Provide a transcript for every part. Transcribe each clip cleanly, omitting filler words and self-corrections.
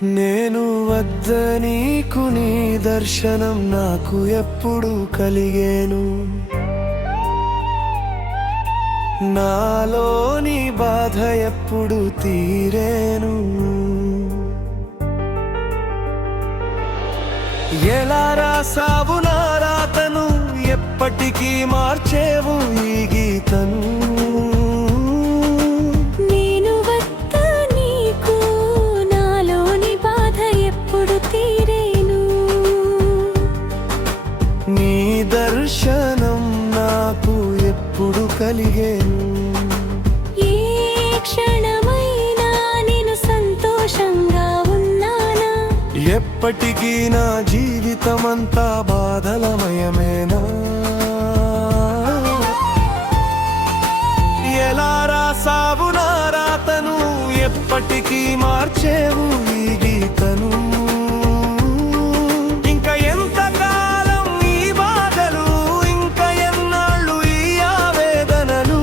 నేను వద్ద నీకు నీ దర్శనం నాకు ఎప్పుడు కలిగేను. నాలోని బాధ ఎప్పుడు తీరేను. ఎలా రాసావు నా రాతను, ఎప్పటికీ మార్చేవు ఈ గీతను. నేను వద్ద నీకు నాలోని బాధ ఎప్పుడు తీరేను. నీ దర్శనం నాకు ఎప్పుడు కలిగేను. ఏ క్షణమైనా నేను సంతోషంగా ఉన్నానా? ఎప్పటికీ నా జీవితమంతా బాధలమయమేనా? ఎలా రాసావు నా రాతను, ఎప్పటికీ మార్చేవు ఈ గీతను. ఇంకా ఎంతకాలం ఈ బాధలు, ఇంకా ఎన్నాళ్ళు ఈ ఆవేదనలు.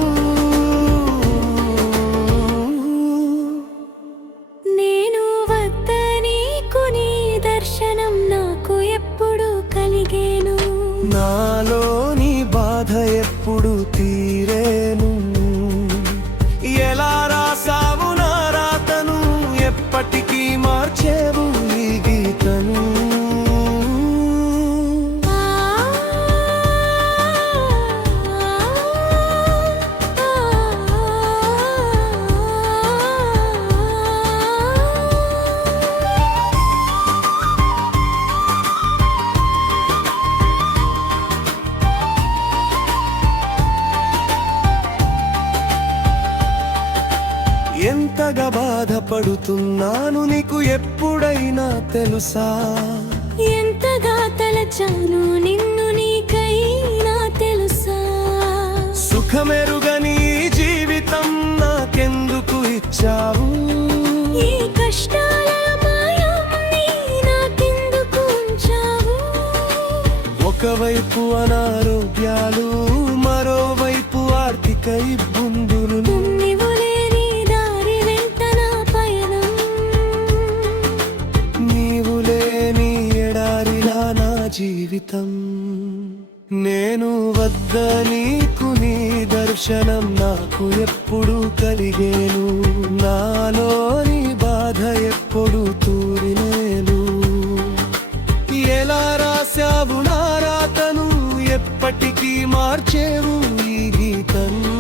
నేను వద్ద నీకు నీ దర్శనం నాకు ఎప్పుడు కలిగేను. నాలోని బాధ ఎప్పుడు తీరేను. ఎలా రాసావు నా రాతను, ఎప్పటికీ మార్చేవు ఈ గీతను. ఎంతగా బాధపడుతున్నాను నీకు ఎప్పుడైనా తెలుసా? ఎంతగా తలచాను నిన్ను నీకైనా తెలుసా? సుఖమెరుగని జీవితం నాకెందుకు ఇచ్చావు? ఈ కష్టాల మాయాన్ని నాకెందుకు ఉంచావు? ఒకవైపు అనారోగ్యాలు, మరోవైపు ఆర్థిక ఇబ్బందులు. నీవు లేని దారి వెంట నా పయనం. నీవు లేని ఎడారిలా నా జీవితం. నేను వద్ద నీకు నీ దర్శనం నాకు ఎప్పుడు కలిగేను. నాలోని బాధ ఎప్పుడు తూరినేను. ఎలా రాసావు నా రాతను, ఎప్పటికీ మార్చేవు ఈ గీతను.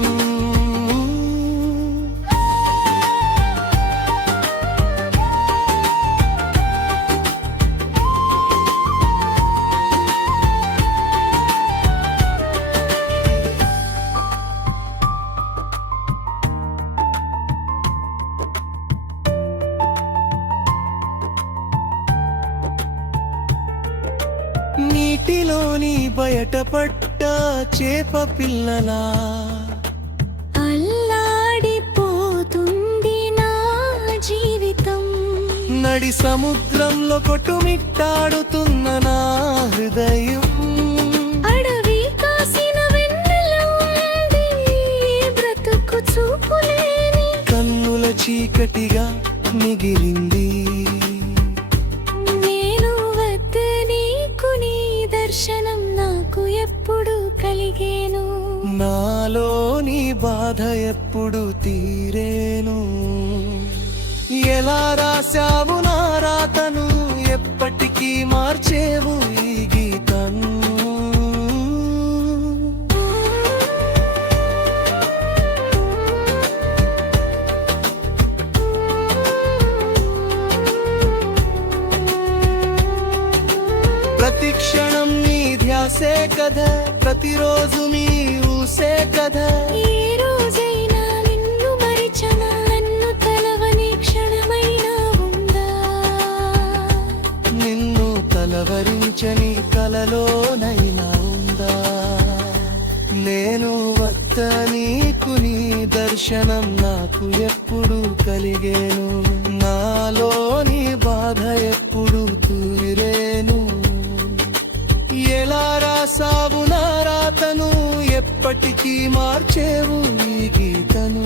నీటిలోని బయటపడ్డ చేప పిల్లలా అల్లాడిపోతుంది నా జీవితం. నడి సముద్రంలో కొట్టుమిట్టాడుతున్న నా హృదయం. అడవి కాసిన వెన్నెల ఉంది, బ్రతుకు చూపులేని కన్నుల చీకటిగా మిగిలింది. నేను వద్ద నీకు నీ దర్శనం నాకు ఎప్పుడు కలిగేను. నాలోని బాధ ఎప్పుడు తీరేను. ఎలా రాసావు నా రాతను, ఎప్పటికీ మార్చేవు ఈ గీతను. ప్రతి క్షణం నీ ధ్యాసే కదా, ప్రతిరోజు నీ ఊసే కదా. ఏ రోజైనా నిన్ను మరిచనా, నన్ను తలవని క్షణమైనా ఉందా? నిన్ను తలవరించని కలలోనైనా ఉందా? నేను వద్ద నీకు నీ దర్శనం నాకు ఎప్పుడు కలిగేను. నాలోని బాధ ఎప్పుడు తీరేను. ఎలా రాసావు నా రాతను, ఎప్పటికీ మార్చేవు ఈ గీతను.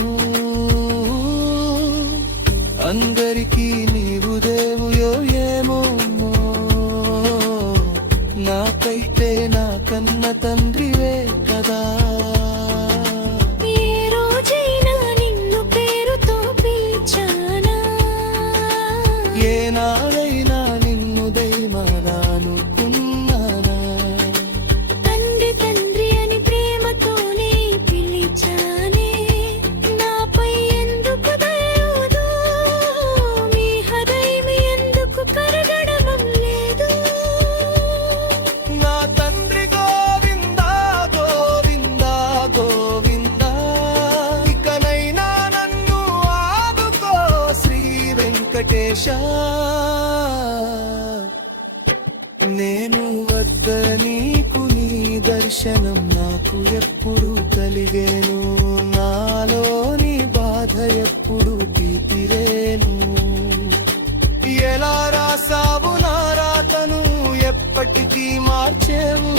అందరికీ నీవు దేవుయో ఏనాడైనా నిన్ను దైవమనుకున్నానా? తండ్రి తండ్రి అని ప్రేమతోనే పిలిచానే, నాపై ఎందుకు దయదు, మీ హృదయం ఎందుకు కరగడం లేదు? నా తండ్రి గోవిందా గోవిందా గోవిందా, ఇకనైనా నన్ను ఆదుకో శ్రీ వెంకటేశ. నేను వద్ద నీకు నీ దర్శనం నాకు ఎప్పుడు కలిగేను, నాలోని బాధ ఎప్పుడు తీపిరేను. ఎలా రాసావు నా రాతను ఎప్పటికీ మార్చేవు